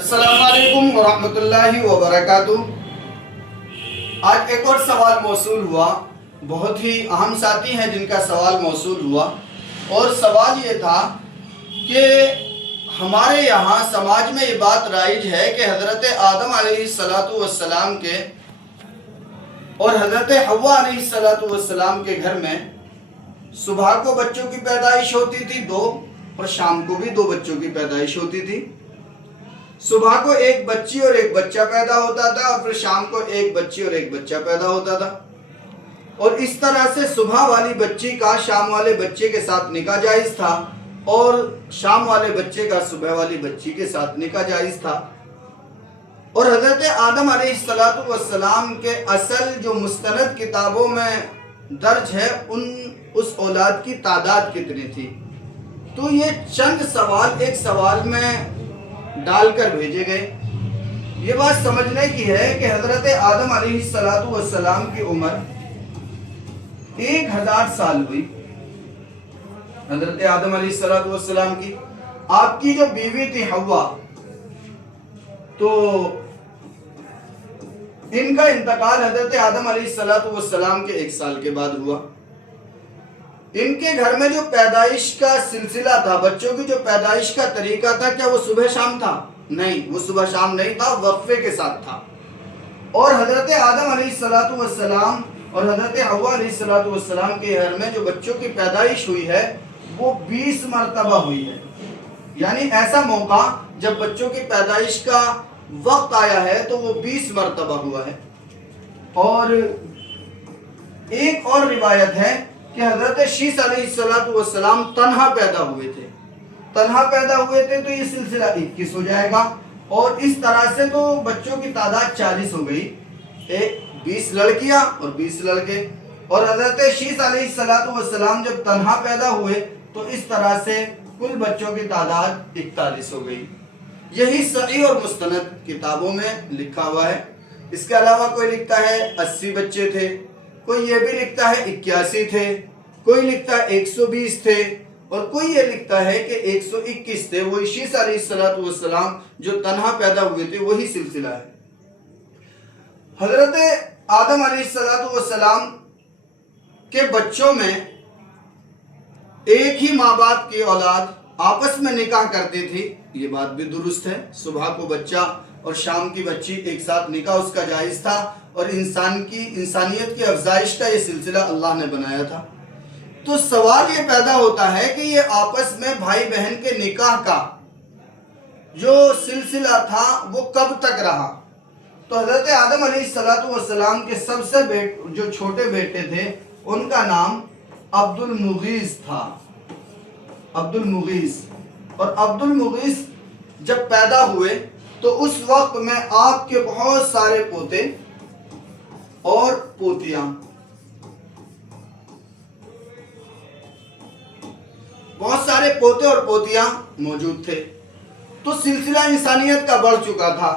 السلام علیکم ورحمۃ اللہ وبرکاتہ۔ آج ایک اور سوال موصول ہوا، بہت ہی اہم ساتھی ہیں جن کا سوال موصول ہوا، اور سوال یہ تھا کہ ہمارے یہاں سماج میں یہ بات رائج ہے کہ حضرت آدم علیہ السلام کے اور حضرت حوا علیہ السلام کے گھر میں صبح کو بچوں کی پیدائش ہوتی تھی 2، اور شام کو بھی 2 بچوں کی پیدائش ہوتی تھی۔ صبح کو ایک بچی اور ایک بچہ پیدا ہوتا تھا، اور پھر شام کو ایک بچی اور ایک بچہ پیدا ہوتا تھا، اور اس طرح سے صبح والی بچی کا شام والے بچے کے ساتھ نکاح جائز تھا، اور شام والے بچے کا صبح والی بچی کے ساتھ نکاح جائز تھا۔ اور حضرت آدم علیہ السلام کے اصل جو مستند کتابوں میں درج ہے اس اولاد کی تعداد کتنی تھی، تو یہ چند سوال ایک سوال میں ڈال کر بھیجے گئے۔ یہ بات سمجھنے کی ہے کہ حضرت آدم علیہ السلام کی عمر 1000 سال ہوئی۔ حضرت آدم علیہ السلام کی، آپ کی جو بیوی تھی حوا، تو ان کا انتقال حضرت آدم علیہ السلام کے 1 سال کے بعد ہوا۔ ان کے گھر میں جو پیدائش کا سلسلہ تھا، بچوں کی جو پیدائش کا طریقہ تھا، کیا وہ صبح شام تھا؟ نہیں، وہ صبح شام نہیں تھا، وقفے کے ساتھ تھا۔ اور حضرت آدم علیہ السلام اور حضرت حوا علیہ السلام کے گھر میں جو بچوں کی پیدائش ہوئی ہے وہ 20 مرتبہ ہوئی ہے۔ یعنی ایسا موقع جب بچوں کی پیدائش کا وقت آیا ہے تو وہ 20 مرتبہ ہوا ہے۔ اور ایک اور روایت ہے کہ حضرت شیس علیہ السلام تنہا پیدا ہوئے تھے۔ تنہا پیدا ہوئے تھے تو یہ سلسلہ 21 ہو جائے گا، اور اس طرح سے تو بچوں کی تعداد 40 ہو گئی، 20 لڑکیاں اور 20 لڑکے۔ اور حضرت شیس علیہ السلام جب تنہا پیدا ہوئے تو اس طرح سے کل بچوں کی تعداد 41 ہو گئی۔ یہی صحیح اور مستند کتابوں میں لکھا ہوا ہے۔ اس کے علاوہ کوئی لکھتا ہے 80 بچے تھے، کوئی یہ بھی لکھتا ہے 81 تھے، کوئی لکھتا ہے 120 تھے، اور کوئی یہ لکھتا ہے کہ 121 تھے۔ وہ شیس علیہ السلام جو تنہا پیدا ہوئے تھے وہی سلسلہ ہے۔ حضرت آدم علیہ السلام کے بچوں میں ایک ہی ماں باپ کی اولاد آپس میں نکاح کرتی تھی، یہ بات بھی درست ہے۔ صبح کو بچہ اور شام کی بچی ایک ساتھ نکاح اس کا جائز تھا، اور انسانیت کی افزائش کا یہ سلسلہ اللہ نے بنایا تھا۔ تو سوال یہ پیدا ہوتا ہے کہ یہ آپس میں بھائی بہن کے نکاح کا جو سلسلہ تھا وہ کب تک رہا؟ تو حضرت آدم علیہ السلام کے سب سے جو چھوٹے بیٹے تھے ان کا نام عبد المغیث تھا، عبد المغیث۔ اور عبد المغیث جب پیدا ہوئے تو اس وقت میں آپ کے بہت سارے پوتے اور پوتیاں، بہت سارے پوتے اور پوتیاں موجود تھے، تو سلسلہ انسانیت کا بڑھ چکا تھا۔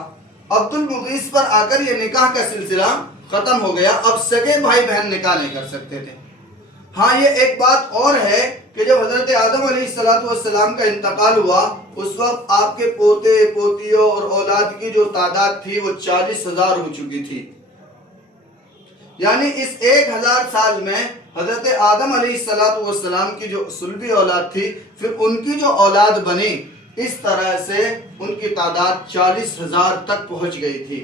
عبد المغیث پر آ کر یہ نکاح کا سلسلہ ختم ہو گیا، اب سگے بھائی بہن نکاح نہیں کر سکتے تھے۔ ہاں، یہ ایک بات اور ہے کہ جب حضرت آدم علیہ السلام کا انتقال ہوا اس وقت آپ کے پوتے پوتیوں اور اولاد کی جو تعداد تھی وہ 40,000 ہو چکی تھی۔ یعنی اس 1000 سال میں حضرت آدم علیہ السلام کی جو صلبی اولاد تھی، پھر ان کی جو اولاد بنی، اس طرح سے ان کی تعداد 40,000 تک پہنچ گئی تھی۔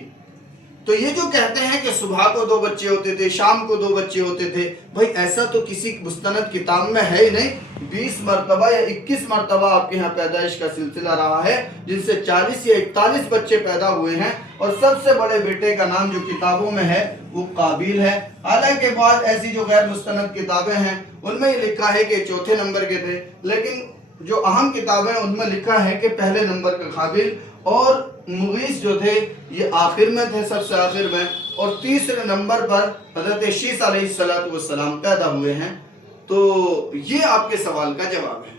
تو یہ جو کہتے ہیں کہ صبح کو 2 بچے ہوتے تھے، شام کو 2 بچے ہوتے تھے، بھائی ایسا تو کسی مستند کتاب میں ہے ہی نہیں۔ 20 مرتبہ یا 21 مرتبہ آپ کے یہاں پیدائش کا سلسلہ رہا ہے، جن سے 40 یا 41 بچے پیدا ہوئے ہیں، اور سب سے بڑے بیٹے کا نام جو کتابوں میں ہے وہ قابیل ہے۔ حالانکہ بعض ایسی جو غیر مستند کتابیں ہیں ان میں یہ لکھا ہے کہ 4تھے نمبر کے تھے، لیکن جو اہم کتابیں ان میں لکھا ہے کہ پہلے نمبر کا قابیل، اور مغیث جو تھے یہ آخر میں تھے، سب سے آخر میں، اور 3رے نمبر پر حضرت شیس علیہ السلام پیدا ہوئے ہیں۔ تو یہ آپ کے سوال کا جواب ہے۔